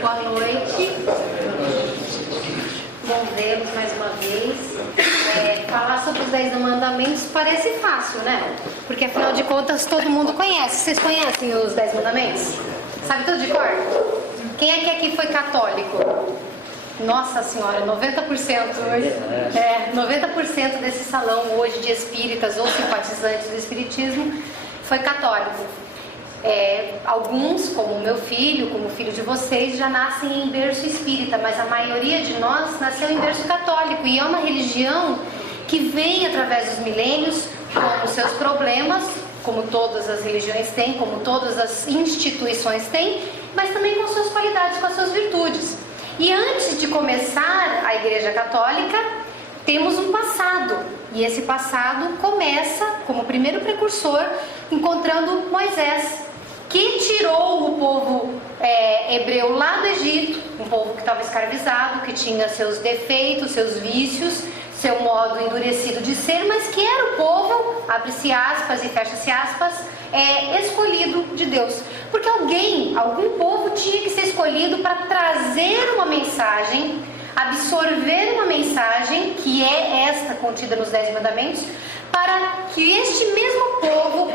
Boa noite. Bom vê-los mais uma vez. Falar sobre os 10 mandamentos parece fácil, né? Porque afinal de contas todo mundo conhece. Vocês conhecem os 10 mandamentos? Sabe tudo de cor? Quem é que aqui foi católico? Nossa senhora, 90% hoje. 90% desse salão hoje de espíritas ou simpatizantes do espiritismo foi católico. Alguns, como o meu filho, como o filho de vocês, já nascem em berço espírita, mas a maioria de nós nasceu em berço católico, e é uma religião que vem através dos milênios com os seus problemas, como todas as religiões têm, como todas as instituições têm, mas também com suas qualidades, com as suas virtudes. E antes de começar a Igreja Católica, temos um passado, e esse passado começa como primeiro precursor encontrando Moisés, que tirou o povo hebreu lá do Egito, um povo que estava escravizado, que tinha seus defeitos, seus vícios, seu modo endurecido de ser, mas que era o povo, abre-se aspas e fecha-se aspas, escolhido de Deus. Porque algum povo tinha que ser escolhido para trazer uma mensagem, absorver uma mensagem, que é esta contida nos 10 mandamentos, para que este mesmo povo,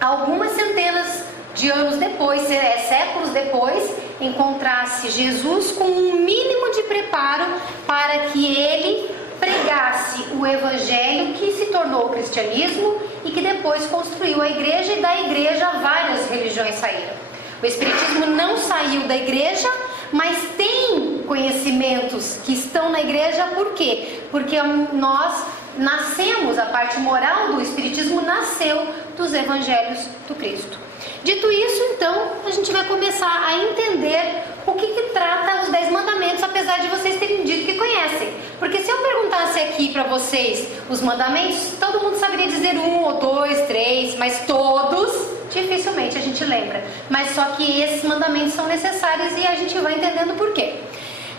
algumas centenas de anos depois, séculos depois, encontrasse Jesus com um mínimo de preparo para que ele pregasse o evangelho que se tornou o cristianismo e que depois construiu a igreja, e da igreja várias religiões saíram. O espiritismo não saiu da igreja, mas tem conhecimentos que estão na igreja. Por quê? Porque nós nascemos, a parte moral do espiritismo nasceu dos evangelhos do Cristo. Dito isso, então, a gente vai começar a entender o que trata os 10 mandamentos, apesar de vocês terem dito que conhecem. Porque se eu perguntasse aqui para vocês os mandamentos, todo mundo saberia dizer 1 ou 2, 3, mas todos, dificilmente a gente lembra. Mas só que esses mandamentos são necessários e a gente vai entendendo por quê.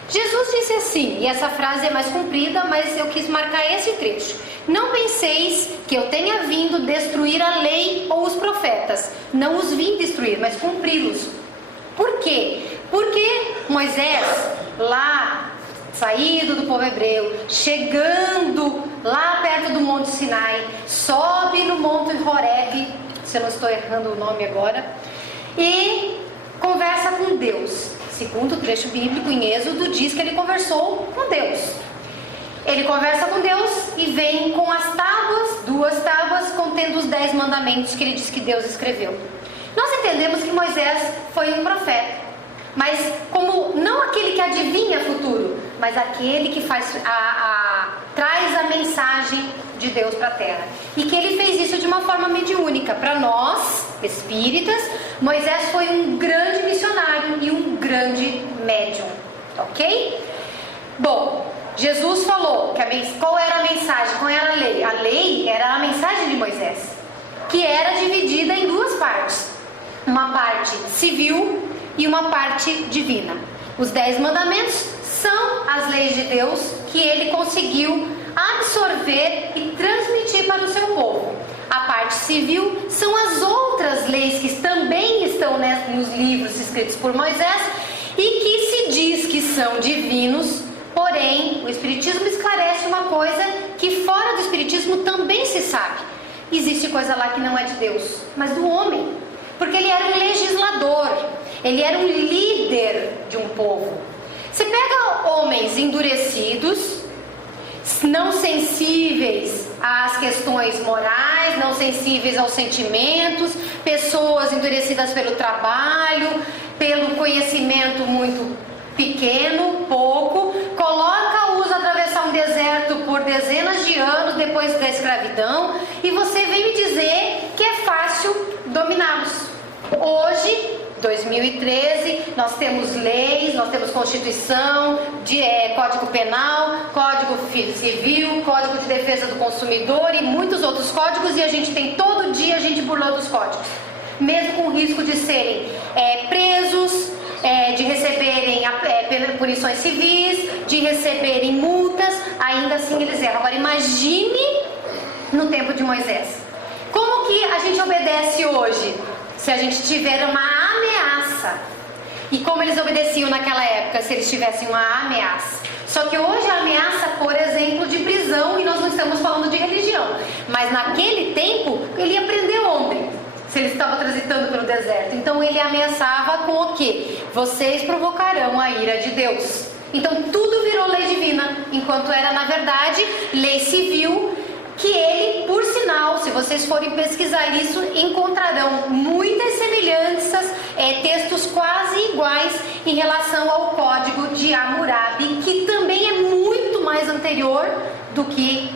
Jesus disse assim, e essa frase é mais comprida, mas eu quis marcar esse trecho: não penseis que eu tenha vindo destruir a lei ou os profetas. Não os vim destruir, mas cumpri-los. Por quê? Porque Moisés, lá, saído do povo hebreu, chegando lá perto do Monte Sinai, sobe no Monte Horebe, se eu não estou errando o nome agora, e conversa com Deus. Segundo o trecho bíblico em Êxodo, diz que ele conversou com Deus. Ele conversa com Deus e vem com as tábuas, 2 tábuas, contendo os 10 mandamentos que ele diz que Deus escreveu. Nós entendemos que Moisés foi um profeta, mas como não aquele que adivinha futuro, mas aquele que traz a mensagem de Deus para a terra. E que ele fez isso de uma forma mediúnica. Para nós, espíritas, Moisés foi um grande missionário e um grande médium. Ok? Bom, Jesus falou qual era a mensagem, qual era a lei? A lei era a mensagem de Moisés, que era dividida em 2 partes. Uma parte civil e uma parte divina. Os 10 mandamentos são as leis de Deus que ele conseguiu absorver e transmitir para o seu povo. A parte civil são as outras leis que também estão nos livros escritos por Moisés e que se diz que são divinos. Porém, o Espiritismo esclarece uma coisa que fora do Espiritismo também se sabe: existe coisa lá que não é de Deus, mas do homem, porque ele era um legislador, ele era um líder de um povo. Você pega homens endurecidos, não sensíveis às questões morais, não sensíveis aos sentimentos, pessoas endurecidas pelo trabalho, pelo conhecimento muito pequeno, pouco, coloca-os a atravessar um deserto por dezenas de anos depois da escravidão, e você vem me dizer que é fácil dominá-los. Hoje, 2013, nós temos leis, nós temos Constituição, Código Penal, Código Civil, Código de Defesa do Consumidor e muitos outros códigos, e a gente tem todo dia gente burlando os códigos, mesmo com o risco de serem presos, de receberem punições civis, de receberem multas. Ainda assim eles erram. Agora imagine no tempo de Moisés. Como que a gente obedece hoje? Se a gente tiver uma ameaça, e como eles obedeciam naquela época se eles tivessem uma ameaça. Só que hoje a ameaça, por exemplo, de prisão, e nós não estamos falando de religião, mas naquele tempo ele ia prender homem se ele estava transitando pelo deserto. Então ele ameaçava com o quê? Vocês provocarão a ira de Deus. Então tudo virou lei divina, enquanto era na verdade lei civil, que ele, por sinal, se vocês forem pesquisar isso, encontrarão muitas semelhanças, textos quase iguais em relação ao Código de Hammurabi, que também é muito mais anterior do que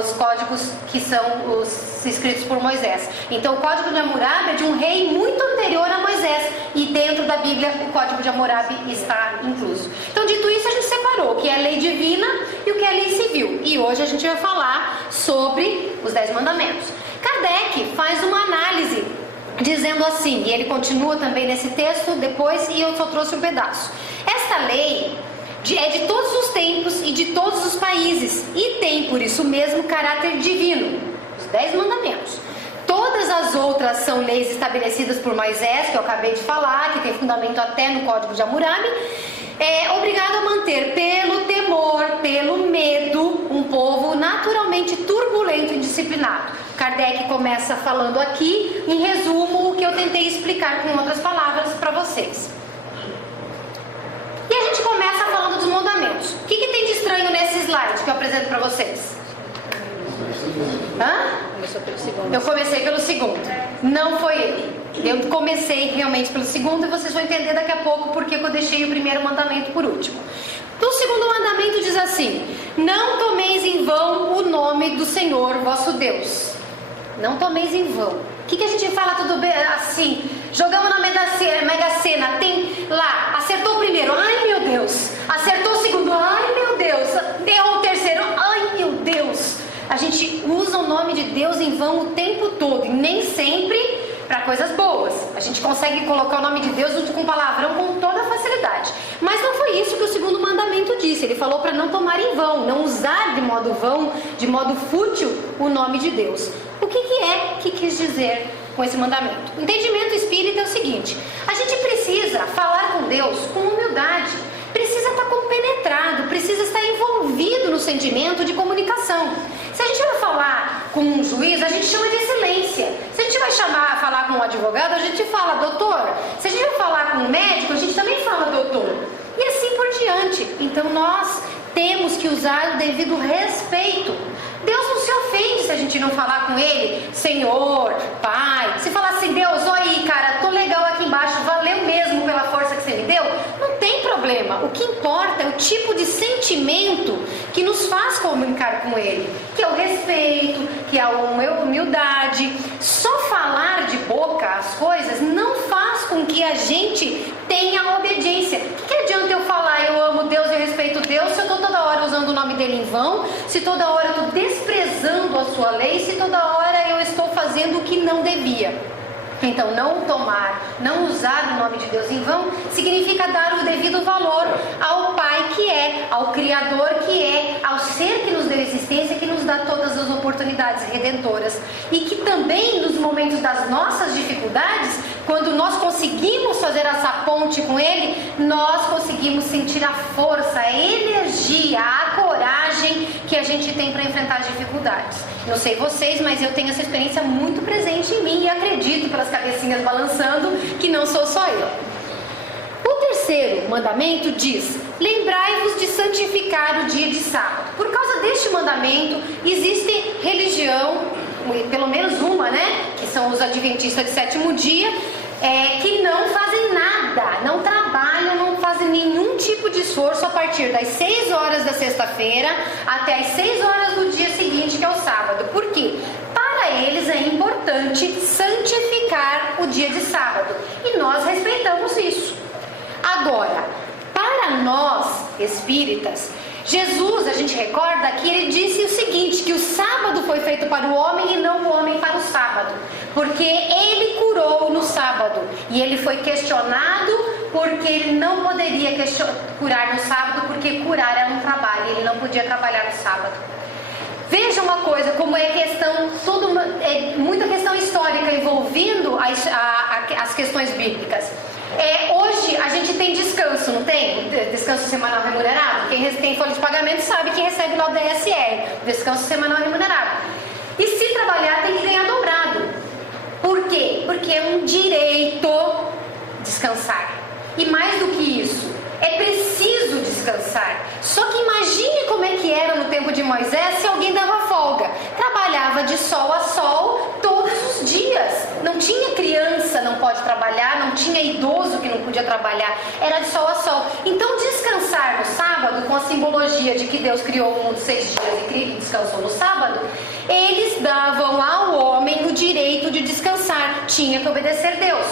os códigos que são os escritos por Moisés. Então o Código de Hammurabi é de um rei muito anterior a Moisés, e dentro da Bíblia o Código de Hammurabi está incluso. Então, dito isso, a gente separou o que é lei divina e o que é lei civil, e hoje a gente vai falar sobre os 10 mandamentos. Kardec faz uma análise dizendo assim, e ele continua também nesse texto depois, e eu só trouxe um pedaço. Esta lei é de todos os tempos e de todos os países, e tem por isso mesmo caráter divino, os 10 mandamentos. Todas as outras são leis estabelecidas por Moisés, que eu acabei de falar, que tem fundamento até no Código de Hammurabi. É obrigado a manter pelo temor, pelo medo, um povo naturalmente turbulento e indisciplinado. Kardec começa falando aqui, em resumo, o que eu tentei explicar com outras palavras para vocês. E a gente começa falando dos mandamentos. O que tem de estranho nesse slide que eu apresento para vocês? Eu comecei pelo segundo. Não foi ele. Eu comecei realmente pelo segundo, e vocês vão entender daqui a pouco porque eu deixei o primeiro mandamento por último. O segundo mandamento diz assim: não tomeis em vão o nome do Senhor vosso Deus. Não tomeis em vão. O que a gente fala tudo bem assim? Jogamos na Mega Sena, tem lá, acertou o primeiro, ai meu Deus. Acertou o segundo, ai meu Deus. Errou o terceiro, ai meu Deus. A gente usa o nome de Deus em vão o tempo todo, e nem sempre para coisas boas. A gente consegue colocar o nome de Deus junto com palavrão com toda facilidade. Mas não foi isso que o segundo mandamento disse. Ele falou para não tomar em vão, não usar de modo vão, de modo fútil, o nome de Deus. O que quis dizer com esse mandamento? O entendimento espírita é o seguinte: a gente precisa falar com Deus com humildade, precisa estar compenetrado, precisa estar envolvido no sentimento de comunicação. Se a gente vai falar com um juiz, a gente chama de excelência. Se a gente vai falar com um advogado, a gente fala doutor. Se a gente vai falar com um médico, a gente também fala doutor. E assim por diante. Então nós temos que usar o devido respeito. Deus não se ofende se a gente não falar com Ele, Senhor, Pai. Se falar assim, Deus, olha aí, cara, tô legal aqui embaixo, valeu mesmo pela força que você me deu, não tem problema. O que importa é o tipo de sentimento que nos faz comunicar com Ele, que é o respeito, que é a humildade. Só falar de boca as coisas não faz com que a gente tenha obediência. O que adianta eu falar eu amo Deus, eu respeito Deus, se eu estou toda hora usando o nome dele em vão, se toda hora eu estou desprezando a sua lei, se toda hora eu estou fazendo o que não devia? Então, não usar o nome de Deus em vão, significa dar o devido valor ao Pai que é, ao Criador que é, ao Ser que nos deu existência, que nos dá todas as oportunidades redentoras. E que também, nos momentos das nossas dificuldades, quando nós conseguimos fazer essa ponte com Ele, nós conseguimos sentir a força, a energia, a coragem que a gente tem para enfrentar as dificuldades. Não sei vocês, mas eu tenho essa experiência muito presente em mim, e acredito pelas cabecinhas balançando que não sou só eu. O terceiro mandamento diz: lembrai-vos de santificar o dia de sábado. Por causa deste mandamento, existe religião, pelo menos uma, né? Que são os adventistas de sétimo dia, que não fazem nada, não trabalham, não fazem nenhum tipo de esforço a partir das 6 horas da sexta-feira até as 6 horas do dia seguinte, que é o sábado. Por quê? Para eles é importante santificar o dia de sábado, e nós respeitamos isso. Agora, para nós espíritas, Jesus, a gente recorda que ele disse o seguinte, que o sábado foi feito para o homem e não o homem para o sábado, porque ele curou no sábado, e ele foi questionado porque ele não poderia curar no sábado, porque curar era um trabalho, ele não podia trabalhar no sábado. Veja uma coisa, como é questão, muita questão histórica envolvendo as questões bíblicas. descanso, não tem? Descanso semanal remunerado? Quem tem folha de pagamento sabe que recebe lá o DSR, descanso semanal remunerado. E se trabalhar tem que ganhar dobrado. Por quê? Porque é um direito descansar. E mais do que isso, é preciso descansar. Só que imagine como é que era no tempo de Moisés se alguém dava folga. Trabalhava de sol a sol todos os dias. Não tinha criança não pode trabalhar, não tinha idoso que não podia trabalhar. Era de sol a sol. Então descansar no sábado, com a simbologia de que Deus criou o mundo 6 dias e descansou no sábado, eles davam ao homem o direito de descansar. Tinha que obedecer Deus.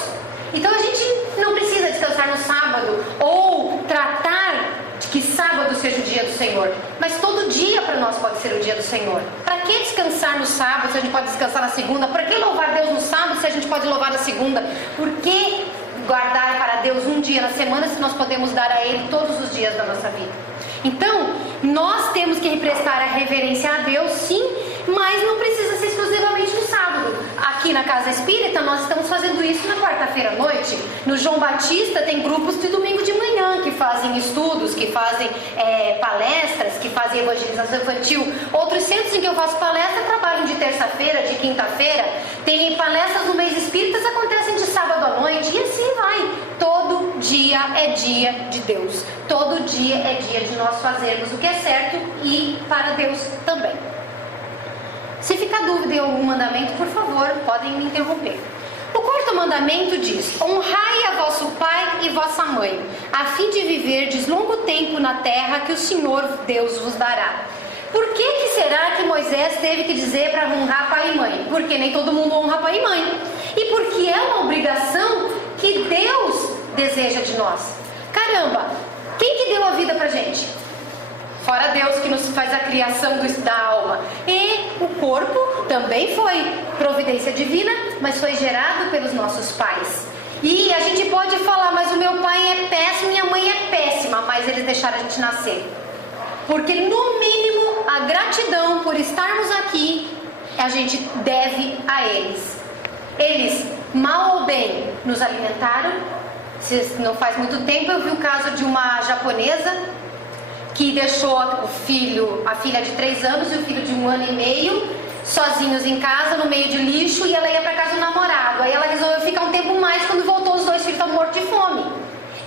Então a gente não precisa descansar no sábado ou tratar de que sábado seja o dia do Senhor, mas todo dia para nós pode ser o dia do Senhor. Para que descansar no sábado se a gente pode descansar na segunda? Para que louvar Deus no sábado se a gente pode louvar na segunda? Por que guardar para Deus um dia na semana se nós podemos dar a Ele todos os dias da nossa vida? Então, nós temos que prestar a reverência a Deus, sim, mas não precisa ser exclusivamente no sábado. Aqui na Casa Espírita, nós estamos fazendo isso na quarta-feira à noite. No João Batista, tem grupos de domingo de manhã que fazem estudos, que fazem palestras, que fazem evangelização infantil. Outros centros em que eu faço palestra trabalham de terça-feira, de quinta-feira. Tem palestras no mês espíritas, acontecem de sábado à noite, e assim vai. Todo dia é dia de Deus. Todo dia é dia de nós fazermos o que é certo e para Deus também. Se ficar dúvida em algum mandamento, por favor, podem me interromper. O quarto mandamento diz: honrai a vosso pai e vossa mãe, a fim de viverdes longo tempo na terra que o Senhor Deus vos dará. Por que será que Moisés teve que dizer para honrar pai e mãe? Porque nem todo mundo honra pai e mãe. E porque é uma obrigação que Deus deseja de nós. Caramba, quem que deu a vida pra gente? Fora Deus que nos faz a criação da alma. E o corpo também foi providência divina, mas foi gerado pelos nossos pais. E a gente pode falar, mas o meu pai é péssimo, minha mãe é péssima, mas eles deixaram a gente nascer. Porque no mínimo a gratidão por estarmos aqui, a gente deve a eles. Eles, mal ou bem, nos alimentaram. Não faz muito tempo eu vi o caso de uma japonesa que deixou a filha de 3 anos e o filho de 1 ano e meio sozinhos em casa, no meio de lixo, e ela ia para casa do namorado. Aí ela resolveu ficar um tempo mais, quando voltou os 2 filhos estavam mortos de fome.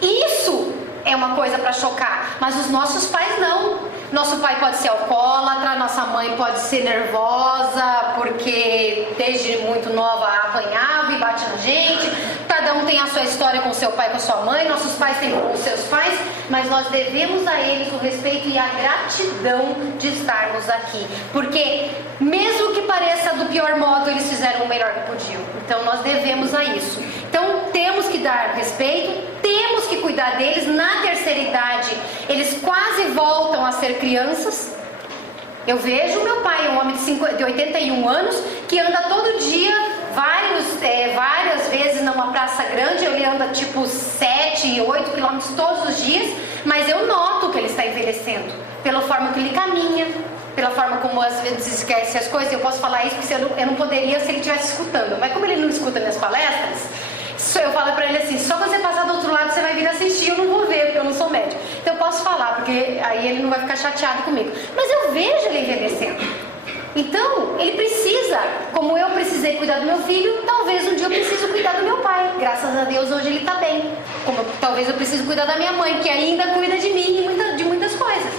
Isso é uma coisa para chocar, mas os nossos pais não. Nosso pai pode ser alcoólatra, nossa mãe pode ser nervosa, porque desde muito nova apanhava e bate na gente. Cada um tem a sua história com seu pai, com a sua mãe, nossos pais têm com os seus pais, mas nós devemos a eles o respeito e a gratidão de estarmos aqui. Porque mesmo que pareça do pior modo, eles fizeram o melhor que podiam. Então nós devemos a isso. Então temos que dar respeito, temos que cuidar deles. Na terceira idade, eles quase voltam a ser crianças. Eu vejo meu pai, um homem de 81 anos, que anda todo dia, várias vezes numa praça grande. Ele anda tipo 7, 8 quilômetros todos os dias, mas eu noto que ele está envelhecendo, pela forma que ele caminha, pela forma como às vezes esquece as coisas. Eu posso falar isso porque eu não poderia se ele estivesse escutando, mas como ele não escuta minhas palestras, eu falo pra ele assim: só quando você passar do outro lado você vai vir assistir. Eu não vou ver porque eu não sou médico, então eu posso falar, porque aí ele não vai ficar chateado comigo, mas eu vejo ele envelhecendo. Então ele precisa, como eu precisei cuidar do meu filho, talvez um dia eu preciso cuidar do meu pai. Graças a Deus hoje ele está bem. Como talvez eu precise cuidar da minha mãe, que ainda cuida de mim e de muitas coisas.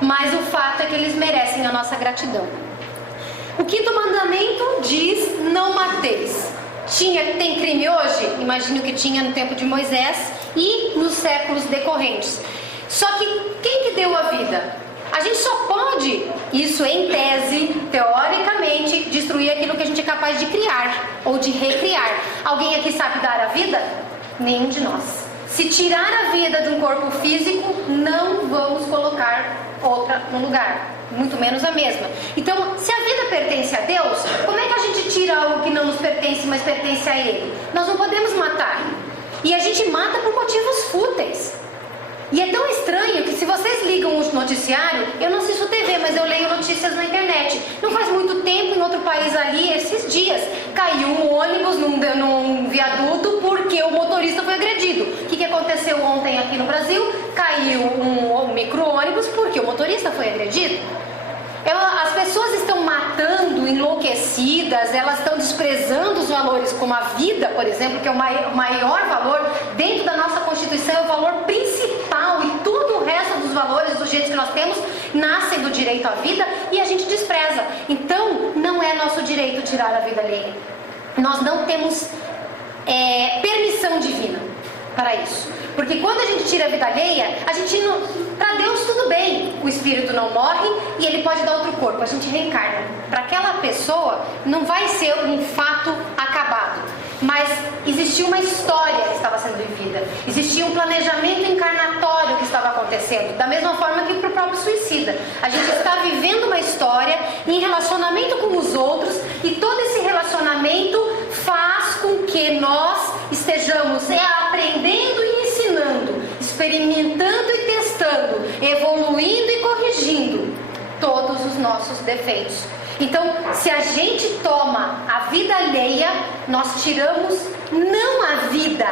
Mas o fato é que eles merecem a nossa gratidão. O quinto mandamento diz: não mateis. Tem crime hoje? Imagino que tinha no tempo de Moisés e nos séculos decorrentes. Só que quem que deu a vida? A gente só pode, isso em tese, teoricamente, destruir aquilo que a gente é capaz de criar ou de recriar. Alguém aqui sabe dar a vida? Nenhum de nós. Se tirar a vida de um corpo físico, não vamos colocar outra no lugar, muito menos a mesma. Então, se a vida pertence a Deus, como é que a gente tira algo que não nos pertence, mas pertence a Ele? Nós não podemos matar. E a gente mata por motivos fúteis. E é tão estranho que, se vocês ligam o noticiário, eu não assisto TV, mas eu leio notícias na internet. Não faz muito tempo, em outro país ali, esses dias, caiu um ônibus num viaduto porque o motorista foi agredido. O que aconteceu ontem aqui no Brasil? caiu um micro-ônibus porque o motorista foi agredido. As pessoas estão matando, enlouquecidas, elas estão desprezando os valores como a vida, por exemplo, que é o maior valor dentro da nossa Constituição, é o valor principal, e todo o resto dos valores, dos jeitos que nós temos, nascem do direito à vida e a gente despreza. Então, não é nosso direito tirar a vida alheia. Nós não temos permissão divina para isso. Porque quando a gente tira a vida alheia, a gente não... Para Deus tudo bem, o espírito não morre e ele pode dar outro corpo, a gente reencarna. Para aquela pessoa não vai ser um fato acabado, mas existia uma história que estava sendo vivida, existia um planejamento encarnatório que estava acontecendo, da mesma forma que para o próprio suicida. A gente está vivendo uma história em relacionamento com os outros, e todo esse relacionamento faz com que nós estejamos aprendendo e ensinando, experimentando e testando, evoluindo e corrigindo todos os nossos defeitos. Então, se a gente toma a vida alheia, nós tiramos não a vida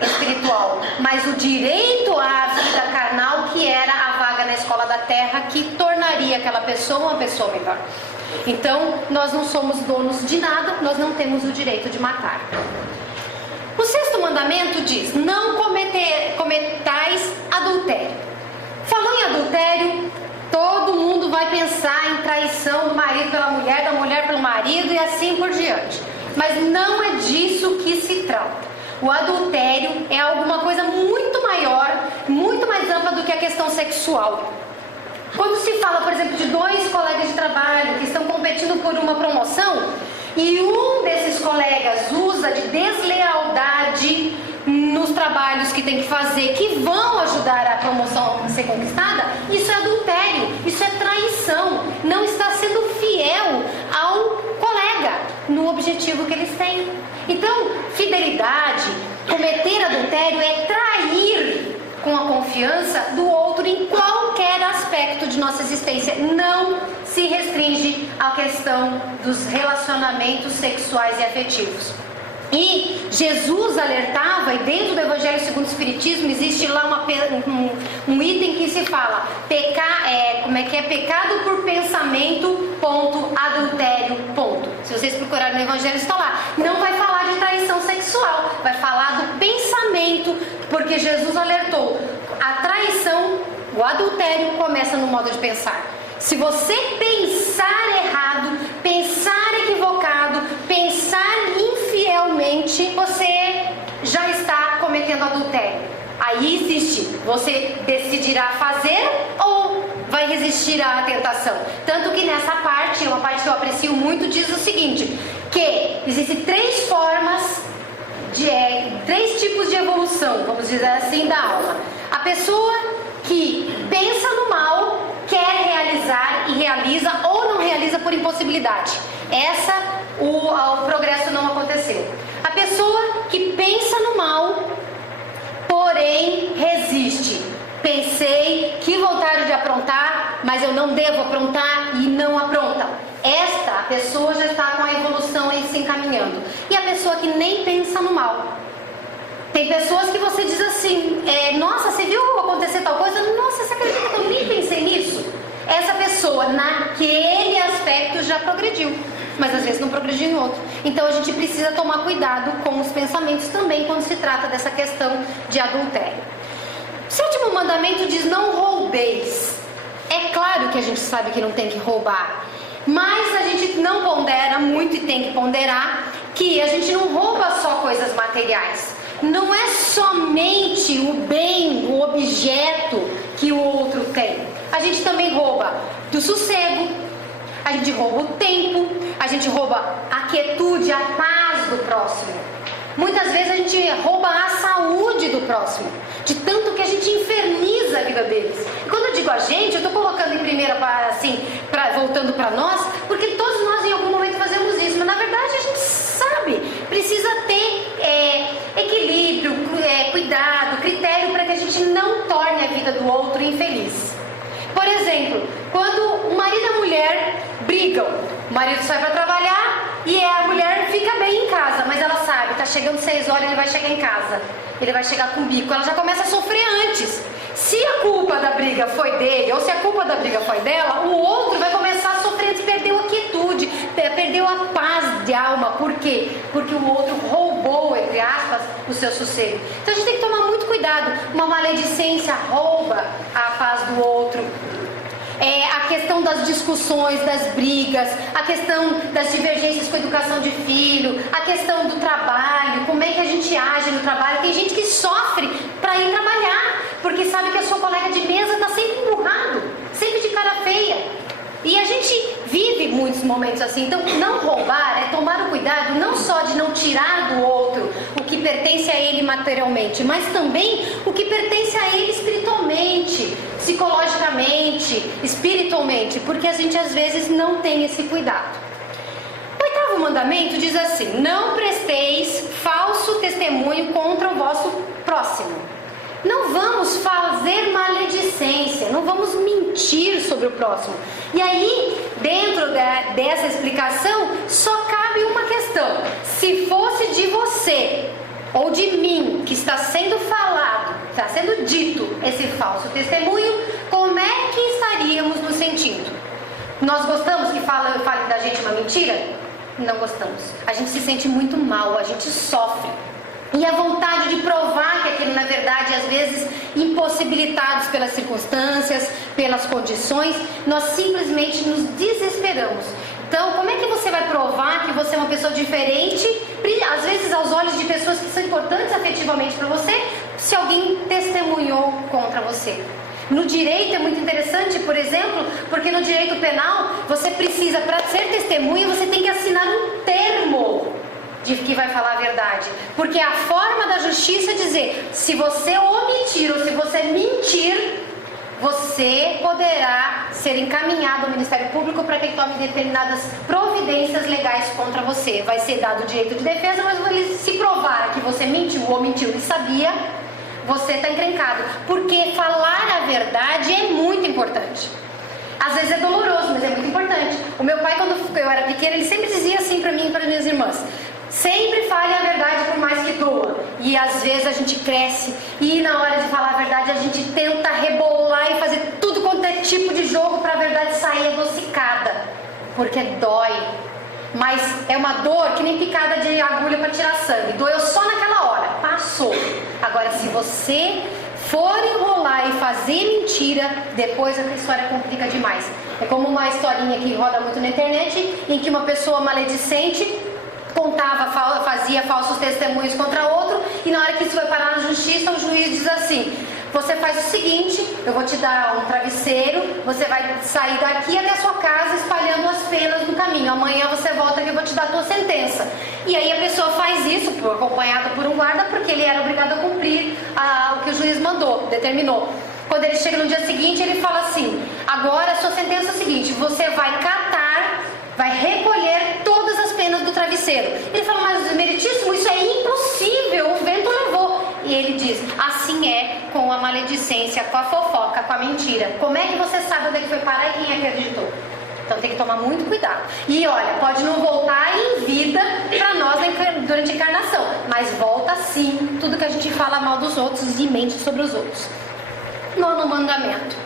espiritual, mas o direito à vida carnal, que era a vaga na escola da terra, que tornaria aquela pessoa uma pessoa melhor. Então, nós não somos donos de nada, nós não temos o direito de matar. O 6º mandamento diz: não cometais adultério. Falou em adultério, todo mundo vai pensar em traição do marido pela mulher, da mulher pelo marido e assim por diante. Mas não é disso que se trata. O adultério é alguma coisa muito maior, muito mais ampla do que a questão sexual. Quando se fala, por exemplo, de 2 colegas de trabalho que estão competindo por uma promoção, e um desses colegas usa de deslealdade nos trabalhos que tem que fazer, que vão ajudar a promoção a ser conquistada, isso é adultério, isso é traição, não está sendo fiel ao colega no objetivo que eles têm. Então, fidelidade, cometer adultério é trair com a confiança do outro em qualquer aspecto de nossa existência. Não se restringe à questão dos relacionamentos sexuais e afetivos. E Jesus alertava, e dentro do Evangelho segundo o Espiritismo existe lá um item que se fala pecado por pensamento, ponto, adultério, ponto. Se vocês procurarem no Evangelho, está lá. Não vai falar de traição sexual, vai falar do pensamento, porque Jesus alertou: a traição, o adultério começa no modo de pensar. Se você pensar errado, pensar equivocado, pensar infielmente, você já está cometendo adultério. Aí existe, você decidirá fazer ou vai resistir à tentação. Tanto que nessa parte, uma parte que eu aprecio muito, diz o seguinte, que existem 3 formas, 3 tipos de evolução, vamos dizer assim, da alma. A pessoa que pensa no mal, quer realizar e realiza, ou não realiza por impossibilidade. O progresso não aconteceu. A pessoa que pensa no mal, porém resiste. Pensei, que vontade de aprontar, mas eu não devo aprontar e não apronta. A pessoa já está com a evolução aí se encaminhando. E a pessoa que nem pensa no mal. Tem pessoas que você diz assim, nossa, você viu acontecer tal coisa? Nossa, você acredita que eu nem pensei nisso? Essa pessoa, naquele aspecto, já progrediu, mas às vezes não progrediu em outro. Então a gente precisa tomar cuidado com os pensamentos também quando se trata dessa questão de adultério. O 7º mandamento diz: não roubeis. É claro que a gente sabe que não tem que roubar, mas a gente não pondera muito, e tem que ponderar, que a gente não rouba só coisas materiais. Não é somente o bem, o objeto que o outro tem. A gente também rouba do sossego, a gente rouba o tempo, a gente rouba a quietude, a paz do próximo. Muitas vezes a gente rouba a saúde do próximo, de tanto que a gente inferniza a vida deles. E quando eu digo a gente, eu estou colocando em primeira, assim, voltando para nós, porque todos nós em algum momento fazemos isso, mas na verdade a gente sabe, precisa ter equilíbrio, cuidado, critério para que a gente não torne a vida do outro infeliz. Por exemplo, quando o marido e a mulher brigam, o marido sai para trabalhar e a mulher fica bem em casa, mas ela sabe, está chegando 6 horas, ele vai chegar em casa, ele vai chegar com bico, ela já começa a sofrer antes. Se a culpa da briga foi dele ou se a culpa da briga foi dela, o outro vai começar a sofrer, perdeu a quietude, perdeu a paz de alma. Por quê? Porque o outro roubou, entre aspas, o seu sossego. Então a gente tem que tomar muito cuidado. Uma maledicência rouba a paz do outro. A questão das discussões, das brigas, a questão das divergências com a educação de filho, a questão do trabalho, como é que a gente age no trabalho. Tem gente que sofre para ir trabalhar, porque sabe que a sua colega de mesa está sempre emburrado, sempre de cara feia. E a gente vive muitos momentos assim. Então, não roubar é tomar o cuidado não só de não tirar do outro o que pertence a ele materialmente, mas também o que pertence a ele espiritualmente, psicologicamente, espiritualmente, porque a gente às vezes não tem esse cuidado. O oitavo mandamento diz assim: não presteis falso testemunho contra o vosso próximo. Não vamos fazer maledicência, não vamos mentir sobre o próximo. E aí, dentro dessa explicação, só cabe uma questão: se fosse de você ou de mim que está sendo falado, está sendo dito esse falso testemunho, como é que estaríamos nos sentindo? Nós gostamos que fale da gente uma mentira? Não gostamos. A gente se sente muito mal, a gente sofre. E a vontade de provar que aquilo na verdade, às vezes impossibilitados pelas circunstâncias, pelas condições, nós simplesmente nos desesperamos. Então, como é que você vai provar que você é uma pessoa diferente, às vezes aos olhos de pessoas que são importantes afetivamente para você, se alguém testemunhou contra você? No direito é muito interessante, por exemplo, porque no direito penal, você precisa, para ser testemunha, você tem que assinar um termo de que vai falar a verdade, porque a forma da justiça é dizer: se você omitir ou se você mentir, você poderá ser encaminhado ao Ministério Público para que ele tome determinadas providências legais contra você. Vai ser dado o direito de defesa, mas se provar que você mentiu ou mentiu e sabia, você está encrencado, porque falar a verdade é muito importante. Às vezes é doloroso, mas é muito importante. O meu pai, quando eu era pequena, ele sempre dizia assim para mim e para minhas irmãs: sempre fale a verdade por mais que doa. E às vezes a gente cresce e na hora de falar a verdade a gente tenta rebolar e fazer tudo quanto é tipo de jogo para a verdade sair adocicada, porque dói. Mas é uma dor que nem picada de agulha para tirar sangue. Doeu só naquela hora, passou. Agora, se você for enrolar e fazer mentira, depois a história complica demais. É como uma historinha que roda muito na internet, em que uma pessoa maledicente fazia falsos testemunhos contra outro, e na hora que isso vai parar na justiça, o juiz diz assim: você faz o seguinte, eu vou te dar um travesseiro, você vai sair daqui até a sua casa espalhando as penas no caminho, amanhã você volta que eu vou te dar a tua sentença. E aí a pessoa faz isso, acompanhado por um guarda, porque ele era obrigado a cumprir o que o juiz determinou. Quando ele chega no dia seguinte, ele fala assim: agora a sua sentença é a seguinte, você vai recolher todas as penas do travesseiro. Ele fala: mas meritíssimo, isso é impossível, o vento levou. E ele diz: assim é com a maledicência, com a fofoca, com a mentira. Como é que você sabe onde é que foi parar e quem acreditou? Então tem que tomar muito cuidado. E olha, pode não voltar em vida para nós durante a encarnação, mas volta sim tudo que a gente fala mal dos outros e mente sobre os outros. Nono mandamento: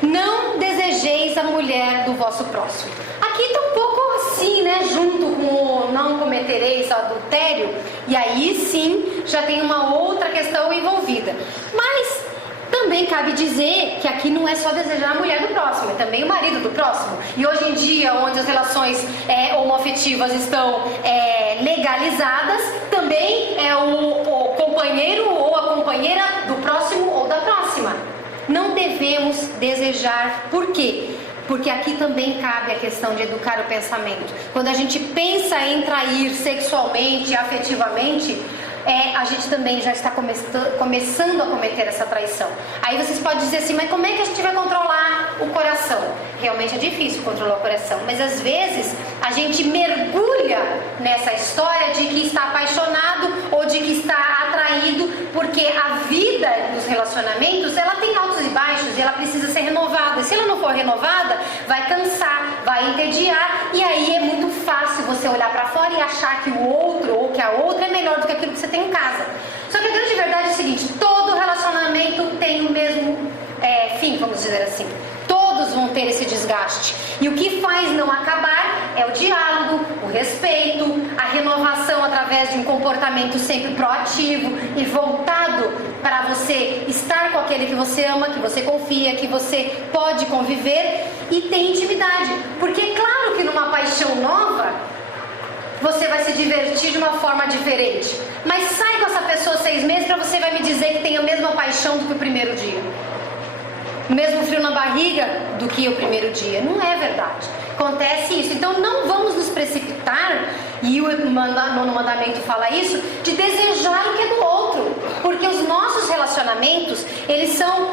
não desejeis a mulher do vosso próximo. Aqui está um pouco assim, né? Junto com o não cometereis adultério. E aí sim, já tem uma outra questão envolvida. Mas também cabe dizer que aqui não é só desejar a mulher do próximo, é também o marido do próximo. E hoje em dia, onde as relações homoafetivas estão legalizadas, também é o companheiro ou a companheira do próximo ou da próxima. Não devemos desejar. Por quê? Porque aqui também cabe a questão de educar o pensamento. Quando a gente pensa em trair sexualmente, afetivamente, a gente também já está começando a cometer essa traição. Aí vocês podem dizer assim: mas como é que a gente vai controlar o coração? Realmente é difícil controlar o coração, mas às vezes a gente mergulha nessa história de que está apaixonado ou de que está atraído, porque a vida dos relacionamentos, ela tem altos e baixos e ela precisa ser renovada. E se ela não for renovada, vai cansar, vai entediar, e aí é muito fácil você olhar para fora e achar que o outro ou que a outra é melhor do que aquilo que você tem em casa. Só que a grande verdade é o seguinte: todo relacionamento tem o mesmo assim. Todos vão ter esse desgaste. E o que faz não acabar é o diálogo, o respeito, a renovação através de um comportamento sempre proativo e voltado para você estar com aquele que você ama, que você confia, que você pode conviver e ter intimidade. Porque é claro que numa paixão nova, você vai se divertir de uma forma diferente. Mas sai com essa pessoa 6 meses para você vai me dizer que tem a mesma paixão do que o primeiro dia. Mesmo frio na barriga do que o primeiro dia. Não é verdade. Acontece isso. Então não vamos nos precipitar, e o nono mandamento fala isso, de desejar o que é do outro. Porque os nossos relacionamentos, eles são,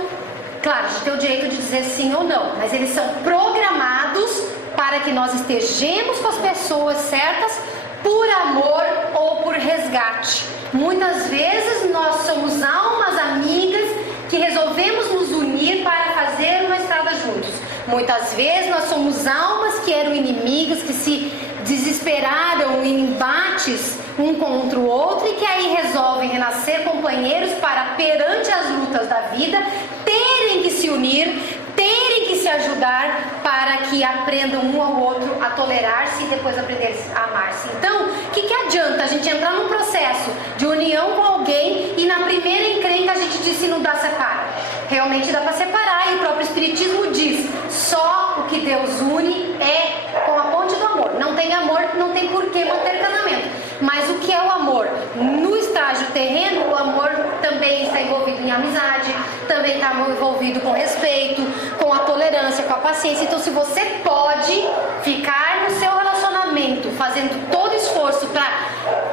claro, a gente tem o direito de dizer sim ou não, mas eles são programados para que nós estejamos com as pessoas certas por amor ou por resgate. Muitas vezes nós somos almas amigas que resolvemos nos unir para fazer uma estrada juntos. Muitas vezes nós somos almas que eram inimigas, que se desesperaram em embates um contra o outro e que aí resolvem renascer companheiros para, perante as lutas da vida, terem que se unir, terem que se ajudar para que aprendam um ao outro a tolerar-se e depois aprender a amar-se. Então, o que adianta a gente entrar num processo de união com alguém e na primeira encrenca a gente diz se não dá, separa? Realmente dá para separar, e o próprio Espiritismo diz, só o que Deus une é com a ponte do amor. Não tem amor, não tem por que manter casamento. Mas o que é o amor? No estágio terreno, o amor também está envolvido em amizade, também está envolvido com respeito, com a tolerância, com a paciência. Então, se você pode ficar no seu relacionamento, fazendo todo esforço para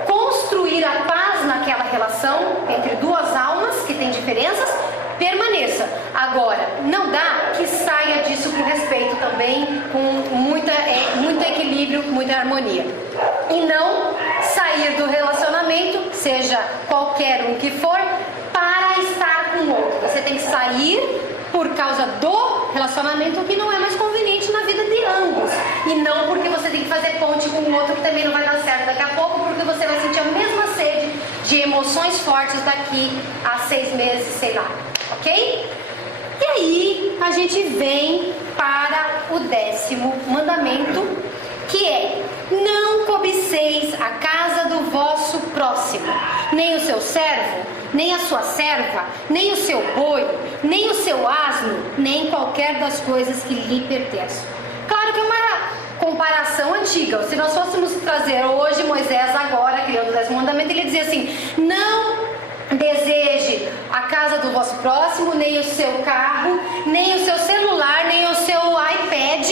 construir a paz naquela relação entre duas almas que têm diferenças, permaneça. Agora, não dá que saia disso com respeito também, com muito equilíbrio, muita harmonia. E não sair do relacionamento, seja qualquer um que for, para estar com o outro. Você tem que sair por causa do relacionamento que não é mais conveniente na vida de ambos. E não porque você tem que fazer ponte com o outro que também não vai dar certo daqui a pouco, porque você vai sentir a mesma sede de emoções fortes daqui a 6 meses, sei lá. Ok? E aí a gente vem para o 10º mandamento, que é: não cobiceis a casa do vosso próximo, nem o seu servo, nem a sua serva, nem o seu boi, nem o seu asno, nem qualquer das coisas que lhe pertencem. Claro que é uma comparação antiga. Se nós fôssemos trazer hoje Moisés agora, criando o 10º mandamento, ele dizia assim: não deseje a casa do vosso próximo, nem o seu carro, nem o seu celular, nem o seu iPad,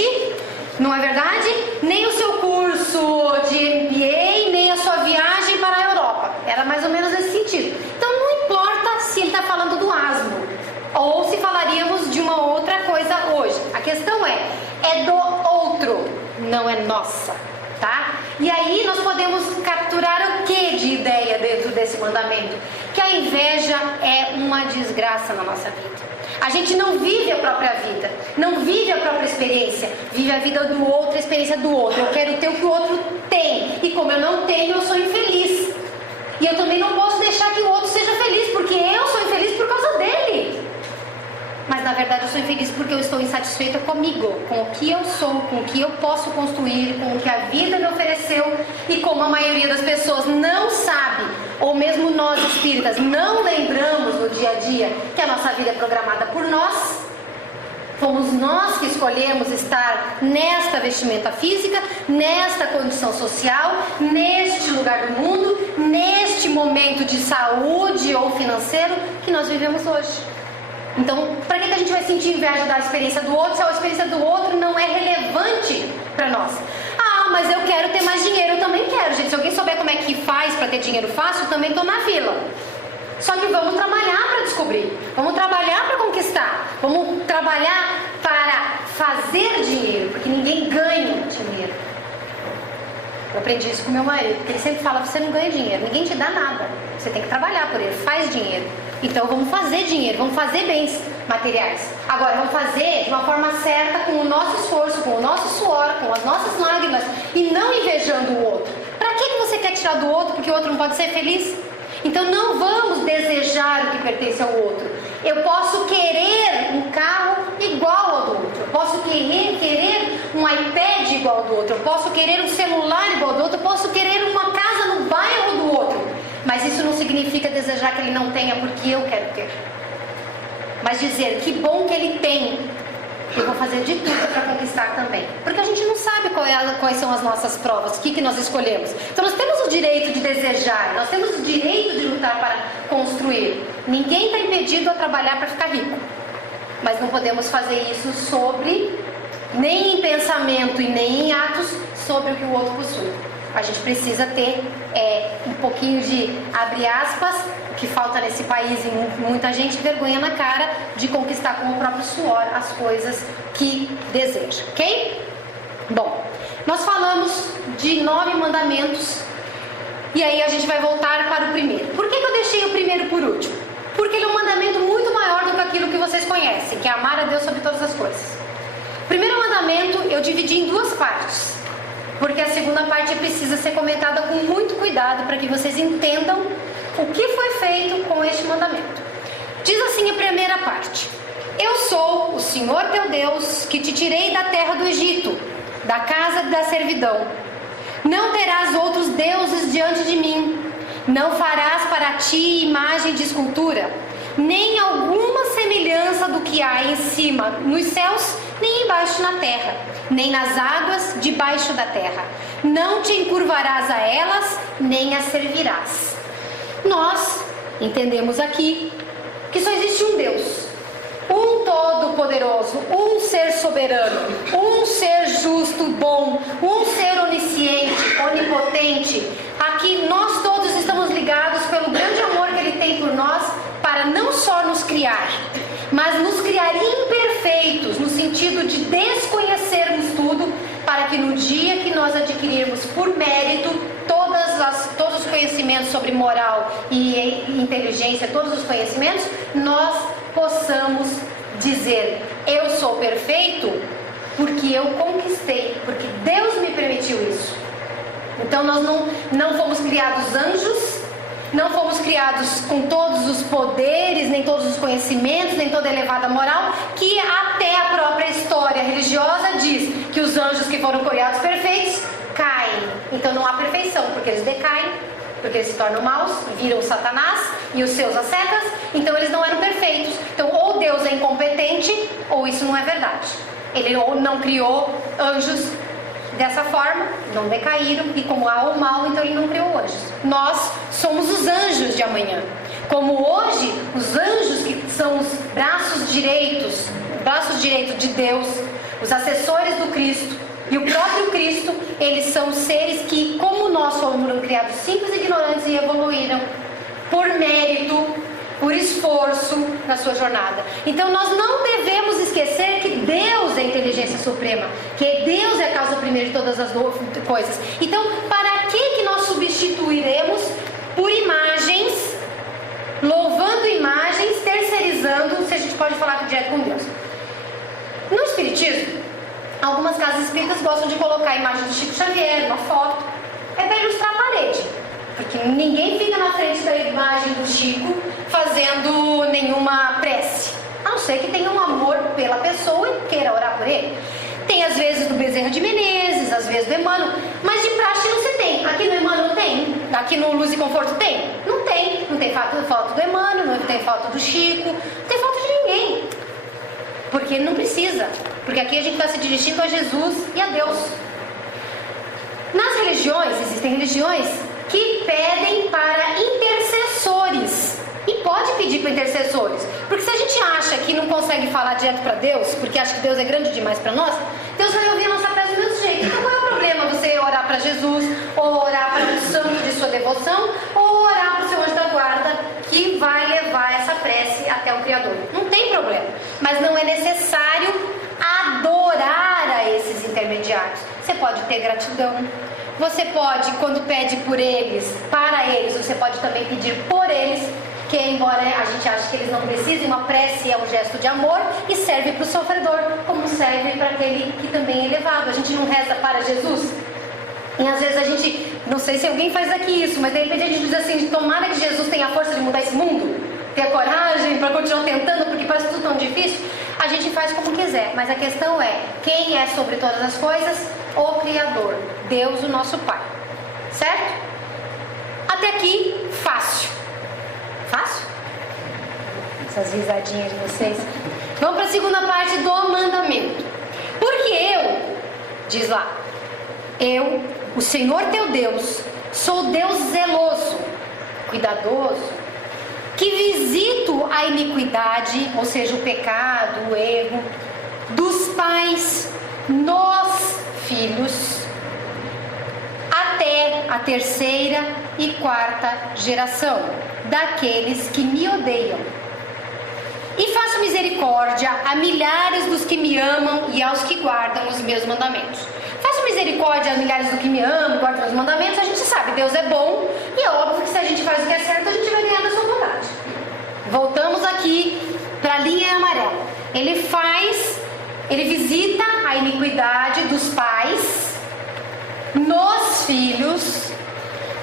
não é verdade? Nem o seu curso de MBA, nem a sua viagem para a Europa. Era mais ou menos nesse sentido. Então não importa se ele está falando do asno, ou se falaríamos de uma outra coisa hoje. A questão é do outro, não é nossa, tá? E aí nós podemos capturar o que de ideia dentro desse mandamento? Que a inveja é uma desgraça na nossa vida. A gente não vive a própria vida, não vive a própria experiência, vive a vida do outro, a experiência do outro. Eu quero ter o que o outro tem, e como eu não tenho, eu sou infeliz. E eu também não posso deixar que o outro seja feliz, porque eu sou infeliz por causa dele. Mas na verdade eu sou infeliz porque eu estou insatisfeita comigo, com o que eu sou, com o que eu posso construir, com o que a vida me ofereceu. E como a maioria das pessoas não sabe, ou mesmo nós espíritas não lembramos no dia a dia que a nossa vida é programada por nós, fomos nós que escolhemos estar nesta vestimenta física, nesta condição social, neste lugar do mundo, neste momento de saúde ou financeiro que nós vivemos hoje. Então, para que a gente vai sentir inveja da experiência do outro se a experiência do outro não é relevante para nós? Ah, mas eu quero ter mais dinheiro. Eu também quero, gente. Se alguém souber como é que faz para ter dinheiro fácil, eu também estou na fila. Só que vamos trabalhar para descobrir. Vamos trabalhar para conquistar. Vamos trabalhar para fazer dinheiro, porque ninguém ganha dinheiro. Eu aprendi isso com meu marido, porque ele sempre fala: você não ganha dinheiro, ninguém te dá nada. Você tem que trabalhar por ele, faz dinheiro. Então vamos fazer dinheiro, vamos fazer bens materiais. Agora vamos fazer de uma forma certa, com o nosso esforço, com o nosso suor, com as nossas lágrimas, e não invejando o outro. Para que você quer tirar do outro porque o outro não pode ser feliz? Então não vamos desejar o que pertence ao outro. Eu posso querer um carro igual querer um iPad igual ao do outro, eu posso querer um celular igual ao do outro, eu posso querer uma casa no bairro do outro. Mas isso não significa desejar que ele não tenha porque eu quero ter. Mas dizer, que bom que ele tem, eu vou fazer de tudo para conquistar também. Porque a gente não sabe quais são as nossas provas, o que nós escolhemos. Então nós temos o direito de desejar, nós temos o direito de lutar para construir. Ninguém está impedido a trabalhar para ficar rico. Mas não podemos fazer isso nem em pensamento e nem em atos, sobre o que o outro possui. A gente precisa ter um pouquinho de, abre aspas, o que falta nesse país e muita gente, vergonha na cara de conquistar com o próprio suor as coisas que deseja, ok? Bom, nós falamos de 9 mandamentos e aí a gente vai voltar para o primeiro. Por que eu deixei o primeiro por último? Porque ele é um mandamento muito maior do que aquilo que vocês conhecem, que é amar a Deus sobre todas as coisas. O primeiro mandamento eu dividi em 2 partes. Porque a segunda parte precisa ser comentada com muito cuidado para que vocês entendam o que foi feito com este mandamento. Diz assim a primeira parte: eu sou o Senhor teu Deus, que te tirei da terra do Egito, da casa da servidão. Não terás outros deuses diante de mim. Não farás para ti imagem de escultura, nem alguma semelhança do que há em cima nos céus, nem embaixo na terra, nem nas águas debaixo da terra. Não te encurvarás a elas, nem as servirás. Nós entendemos aqui que só existe um Deus, um todo-poderoso, um ser soberano, um ser justo, bom, um ser onisciente, onipotente. Aqui nós todos estamos ligados pelo grande amor que Ele tem por nós, para não só nos criar, mas nos criar imperfeitos, no sentido de desconhecermos tudo, para que no dia que nós adquirirmos por mérito todos os conhecimentos sobre moral e inteligência, todos os conhecimentos, nós possamos dizer, eu sou perfeito porque eu conquistei, porque Deus me permitiu isso. Então nós não fomos criados anjos, não fomos criados com todos os poderes, nem todos os conhecimentos, nem toda a elevada moral, que até a própria história religiosa diz que os anjos que foram criados perfeitos caem. Então não há perfeição, porque eles decaem, porque eles se tornam maus, viram Satanás e os seus ascetas, então eles não eram perfeitos. Então ou Deus é incompetente, ou isso não é verdade. Ele ou não criou anjos dessa forma, não decaíram, e como há o mal, então ele não criou anjos. Nós somos os anjos de amanhã. Como hoje, os anjos que são os braços direitos de Deus, os assessores do Cristo, e o próprio Cristo, eles são seres que, como nós fomos criados simples, ignorantes e evoluíram por mérito, por esforço na sua jornada. Então nós não devemos esquecer que Deus é a inteligência suprema, que Deus é a causa primeira de todas as coisas. Então, para que nós substituiremos por imagens, louvando imagens, terceirizando, se a gente pode falar direto com Deus? No Espiritismo, algumas casas espíritas gostam de colocar a imagem do Chico Xavier, uma foto, é para ilustrar a parede. Porque ninguém fica na frente da imagem do Chico fazendo nenhuma prece, a não ser que tenha um amor pela pessoa e queira orar por ele. Tem às vezes do Bezerra de Menezes, às vezes do Emmanuel, mas de praxe não se tem. Aqui no Emmanuel tem? Aqui no Luz e Conforto tem? Não tem. Não tem foto do Emmanuel, não tem foto do Chico, não tem foto de ninguém. Porque não precisa. Porque aqui a gente está se dirigindo a Jesus e a Deus. Nas religiões, existem religiões que pedem para intercessores. E pode pedir para intercessores. Porque se a gente acha que não consegue falar direto para Deus, porque acha que Deus é grande demais para nós, Deus vai ouvir a nossa prece do mesmo jeito. Então qual é o problema você orar para Jesus, ou orar para um santo de sua devoção, ou orar para o seu anjo da guarda, que vai levar essa prece até o Criador? Não tem problema. Mas não é necessário adorar a esses intermediários. Você pode ter gratidão. Você pode, quando pede por eles, para eles, você pode também pedir por eles, que embora a gente ache que eles não precisem, uma prece é um gesto de amor e serve para o sofredor, como serve para aquele que também é elevado. A gente não reza para Jesus? E às vezes a gente, não sei se alguém faz aqui isso, mas de repente a gente diz assim, tomara que Jesus tenha a força de mudar esse mundo. ter coragem para continuar tentando, porque parece tudo tão difícil, a gente faz como quiser. Mas a questão é, quem é sobre todas as coisas? O Criador, Deus, o nosso Pai. Certo? Até aqui, fácil. Fácil? Essas risadinhas de vocês. Vamos para a segunda parte do mandamento. Porque eu, diz lá, eu, o Senhor teu Deus, sou Deus zeloso, cuidadoso, que visito a iniquidade, ou seja, o pecado, o erro, dos pais nos filhos, até a terceira e quarta geração daqueles que me odeiam. E faço misericórdia a milhares dos que me amam e aos que guardam os meus mandamentos. Faço misericórdia a milhares dos que me amam, guardam os mandamentos. A gente sabe, Deus é bom, e é óbvio que se a gente faz o que é certo, a gente vai ganhar da sua bondade. Voltamos aqui para a linha amarela. Ele visita a iniquidade dos pais nos filhos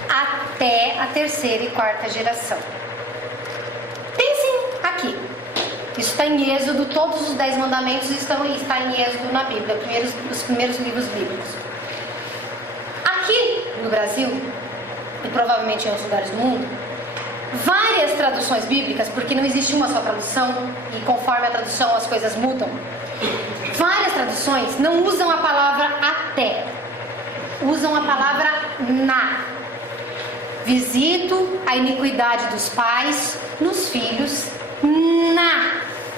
até a terceira e quarta geração. Pensem aqui. Isso está em Êxodo, todos os 10 mandamentos está em Êxodo na Bíblia, os primeiros livros bíblicos. Aqui no Brasil, e provavelmente em outros lugares do mundo, várias traduções bíblicas, porque não existe uma só tradução, e conforme a tradução as coisas mudam, várias traduções não usam a palavra até, usam a palavra na. Visito a iniquidade dos pais nos filhos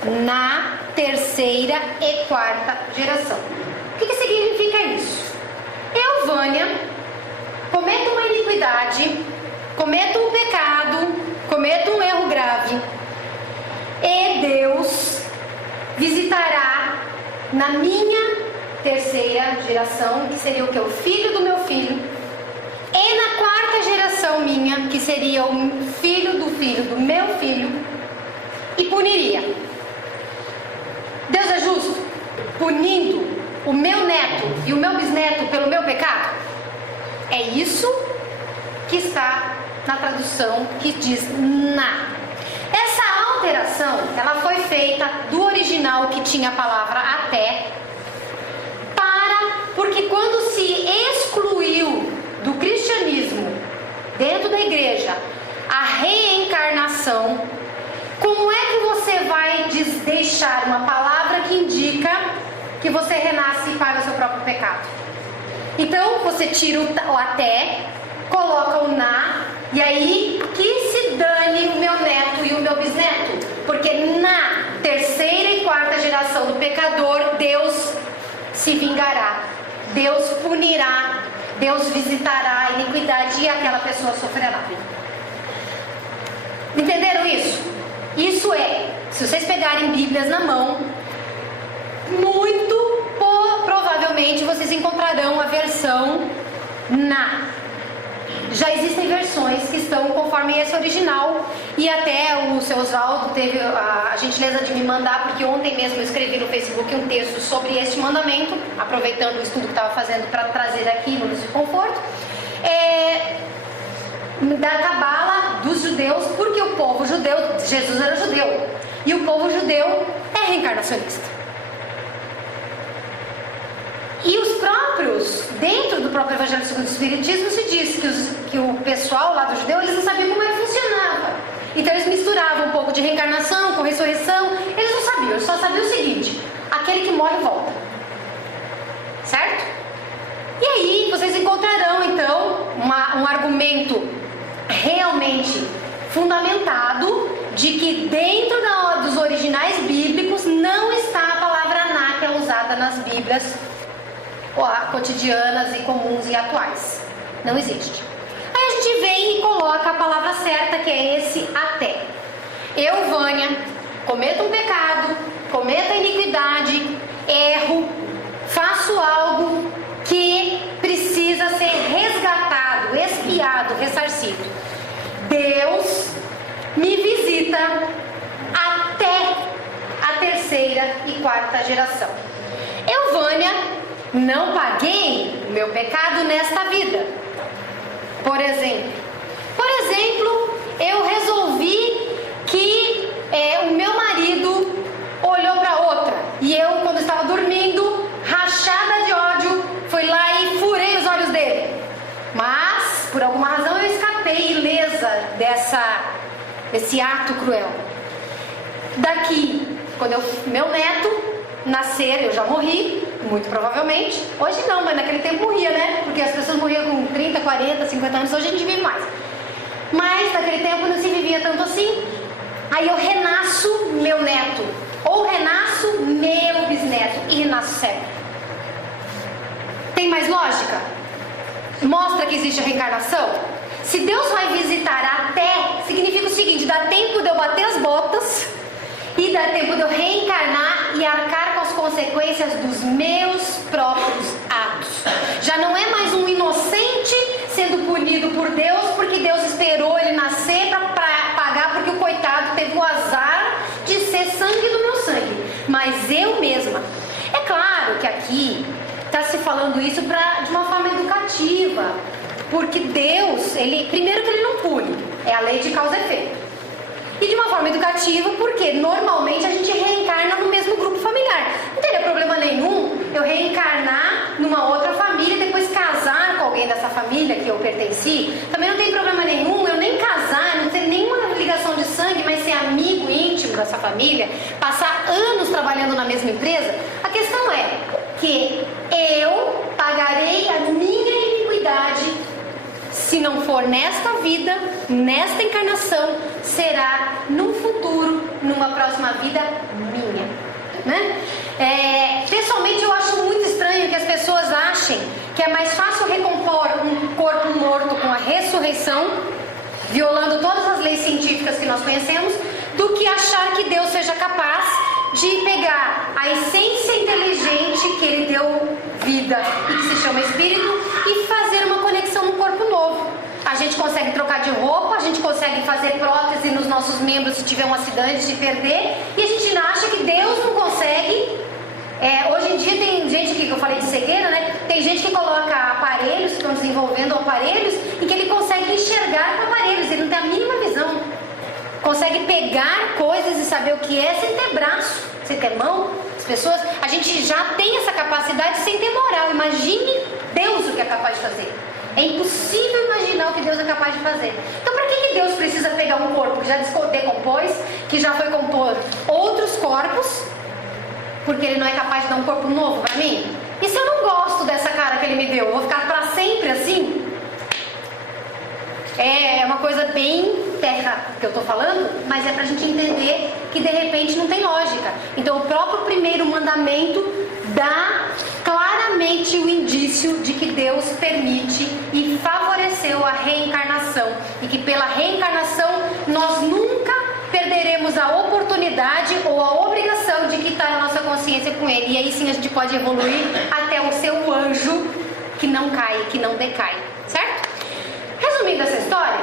na terceira e quarta geração. O que significa isso? Eu, Vânia, cometo uma iniquidade, cometo um pecado, cometo um erro grave, e Deus visitará na minha terceira geração, que seria o que? O filho do meu filho, e na quarta geração minha, que seria o filho do meu filho, e puniria. Deus é justo punindo o meu neto e o meu bisneto pelo meu pecado? É isso que está na tradução que diz na. Essa alteração, ela foi feita do original que tinha a palavra até, porque quando se excluiu do cristianismo, dentro da igreja, a reencarnação, como é que você vai deixar uma palavra que indica que você renasce e paga o seu próprio pecado? Então, você tira o até, coloca o na, e aí que se dane o meu neto e o meu bisneto, porque na terceira e quarta geração do pecador, Deus se vingará, Deus punirá, Deus visitará a iniquidade e aquela pessoa sofrerá. Entenderam isso? Isso é, se vocês pegarem Bíblias na mão, muito provavelmente vocês encontrarão a versão na. Já existem versões que estão conforme esse original, e até o seu Oswaldo teve a gentileza de me mandar, porque ontem mesmo eu escrevi no Facebook um texto sobre este mandamento, aproveitando o estudo que estava fazendo para trazer aqui no Luz de Conforto, da Cabala dos judeus, porque o povo judeu, Jesus era judeu, e o povo judeu é reencarnacionista. E os próprios, dentro do próprio Evangelho segundo o Espiritismo, se diz que o pessoal lá do judeu, eles não sabiam como é que funcionava. Então eles misturavam um pouco de reencarnação com ressurreição. Eles não sabiam, eles só sabiam o seguinte: aquele que morre volta. Certo? E aí vocês encontrarão então um argumento realmente fundamentado de que dentro dos originais bíblicos não está a palavra na, que é usada nas Bíblias cotidianas e comuns e atuais. Não existe. Aí a gente vem e coloca a palavra certa, que é esse até. Eu, Vânia, cometo um pecado, cometo a iniquidade, erro, faço algo que precisa ser resgatado, expiado, ressarcido. Deus me visita até a terceira e quarta geração. Eu, Vânia, não paguei o meu pecado nesta vida. Por exemplo, eu resolvi que o meu marido olhou para outra e eu, quando estava dormindo, rachada de ódio, fui lá e furei os olhos dele. Mas, por alguma razão, eu escapei ilesa desse ato cruel. Daqui, quando meu neto nascer, eu já morri, muito provavelmente. Hoje não, mas naquele tempo morria, né? Porque as pessoas morriam com 30, 40, 50 anos, hoje a gente vive mais. Mas naquele tempo não se vivia tanto assim. Aí eu renasço meu neto, ou renasço meu bisneto, e renasço cego. Tem mais lógica? Mostra que existe a reencarnação? Se Deus vai visitar até, significa o seguinte: dá tempo de eu bater as botas e dá tempo de eu reencarnar e arcar com as consequências dos meus próprios atos. Já não é mais um inocente sendo punido por Deus porque Deus esperou ele nascer para pagar, porque o coitado teve o azar de ser sangue do meu sangue, mas eu mesma. É claro que aqui está se falando isso de uma forma educativa, porque Deus, primeiro que ele não pune, é a lei de causa e efeito, e de uma forma educativa, porque normalmente a gente reencarna no mesmo grupo familiar. Não teria problema nenhum eu reencarnar numa outra família e depois casar com alguém dessa família que eu pertenci. Também não tem problema nenhum eu nem casar, não ter nenhuma ligação de sangue, mas ser amigo íntimo dessa família, passar anos trabalhando na mesma empresa. A questão é que eu pagarei a minha iniquidade. Se não for nesta vida, nesta encarnação, será no futuro, numa próxima vida minha, né? Pessoalmente eu acho muito estranho que as pessoas achem que é mais fácil recompor um corpo morto com a ressurreição, violando todas as leis científicas que nós conhecemos, do que achar que Deus seja capaz de pegar a essência inteligente que ele deu vida e que se chama espírito e fazer uma conexão no corpo novo. A gente consegue trocar de roupa, a gente consegue fazer prótese nos nossos membros se tiver um acidente de perder, e a gente acha que Deus não consegue. Hoje em dia tem gente que eu falei de cegueira, né? Tem gente que coloca aparelhos, que estão desenvolvendo aparelhos em que ele consegue enxergar com aparelhos, ele não tem a mínima visão. Consegue pegar coisas e saber o que é sem ter braço, sem ter mão. As pessoas, a gente já tem essa capacidade sem ter moral. Imagine Deus o que é capaz de fazer. É impossível imaginar o que Deus é capaz de fazer. Então, para que Deus precisa pegar um corpo que já decompôs, que já foi compor outros corpos, porque Ele não é capaz de dar um corpo novo para mim? E se eu não gosto dessa cara que Ele me deu, eu vou ficar para sempre assim? É uma coisa bem terra que eu estou falando, mas é para a gente entender que de repente não tem lógica. Então o próprio primeiro mandamento dá claramente o indício de que Deus permite e favoreceu a reencarnação, e que pela reencarnação nós nunca perderemos a oportunidade ou a obrigação de quitar a nossa consciência com Ele. E aí sim a gente pode evoluir até o seu anjo que não cai, que não decai, certo? Resumindo essa história,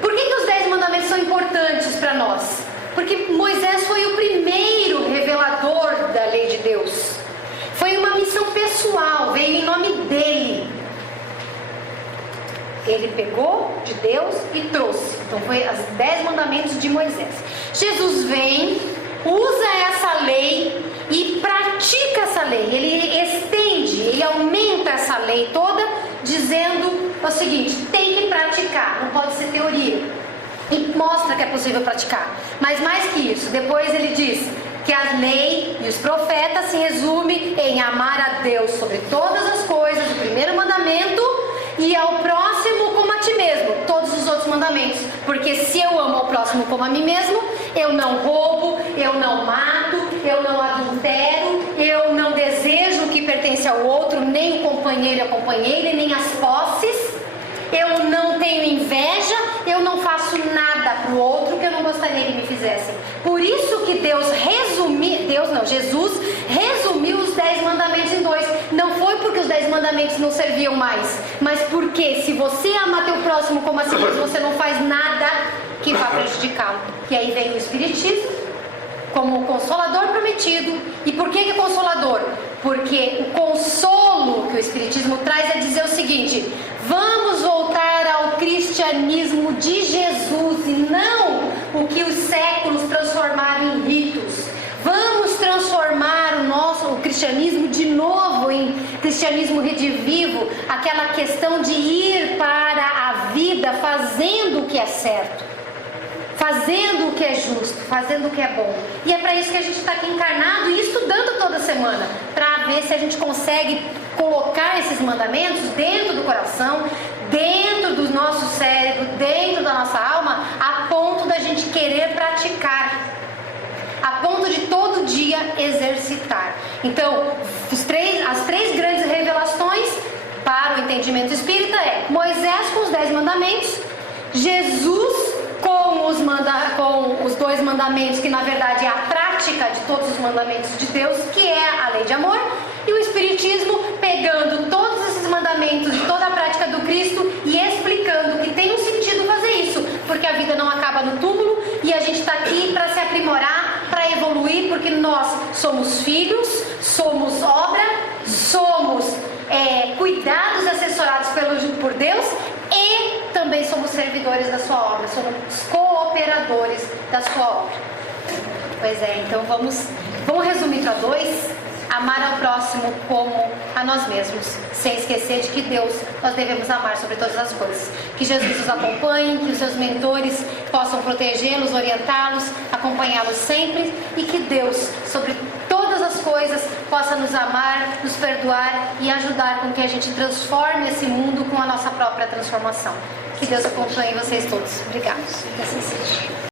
por que os 10 mandamentos são importantes para nós? Porque Moisés foi o primeiro revelador da lei de Deus. Foi uma missão pessoal, veio em nome dele. Ele pegou de Deus e trouxe. Então foi os 10 mandamentos de Moisés. Jesus vem, usa essa lei e pratica essa lei. Ele estende, ele aumenta essa lei toda, dizendo o seguinte: tem que praticar, não pode ser teoria. E mostra que é possível praticar. Mas mais que isso, depois ele diz que a lei e os profetas se resume em amar a Deus sobre todas as coisas, o primeiro mandamento, e ao próximo como a ti mesmo, todos os outros mandamentos. Porque se eu amo ao próximo como a mim mesmo, eu não roubo, eu não mato, eu não adultero, eu não desejo o que pertence ao outro, nem o companheiro e a companheira, nem as posses. Eu não tenho inveja, eu não faço nada para o outro que eu não gostaria que me fizessem. Por isso que Jesus resumiu os 10 mandamentos em 2. Não foi porque os 10 mandamentos não serviam mais, mas porque se você ama teu próximo como a si mesmo, você não faz nada que vá prejudicá-lo. E aí vem o Espiritismo como o consolador prometido. E por que consolador? Porque o consolo que o Espiritismo traz é dizer o seguinte: vamos voltar ao cristianismo de Jesus e não o que os séculos cristianismo redivivo, aquela questão de ir para a vida fazendo o que é certo, fazendo o que é justo, fazendo o que é bom. E é para isso que a gente está aqui encarnado e estudando toda semana, para ver se a gente consegue colocar esses mandamentos dentro do coração, dentro do nosso cérebro, dentro da nossa alma, a ponto da gente querer praticar, a ponto de todo dia exercitar. Então, as três grandes revelações para o entendimento espírita é Moisés com os 10 mandamentos, Jesus com os 2 mandamentos, que na verdade é a prática de todos os mandamentos de Deus, que é a lei de amor, e o Espiritismo pegando todos esses mandamentos de toda a prática do Cristo e explicando que tem um sentido fazer isso, porque a vida não acaba no túmulo e a gente está aqui para se aprimorar, para evoluir, porque nós somos filhos, somos obra, somos cuidados, assessorados por Deus, e também somos servidores da sua obra, somos cooperadores da sua obra. Pois é, então vamos resumir para 2: amar ao próximo como a nós mesmos, sem esquecer de que Deus nós devemos amar sobre todas as coisas. Que Jesus os acompanhe, que os seus mentores possam protegê-los, orientá-los, acompanhá-los sempre, e que Deus, sobre todas as coisas, possa nos amar, nos perdoar e ajudar com que a gente transforme esse mundo com a nossa própria transformação. Que Deus acompanhe vocês todos. Obrigada. Que assim seja.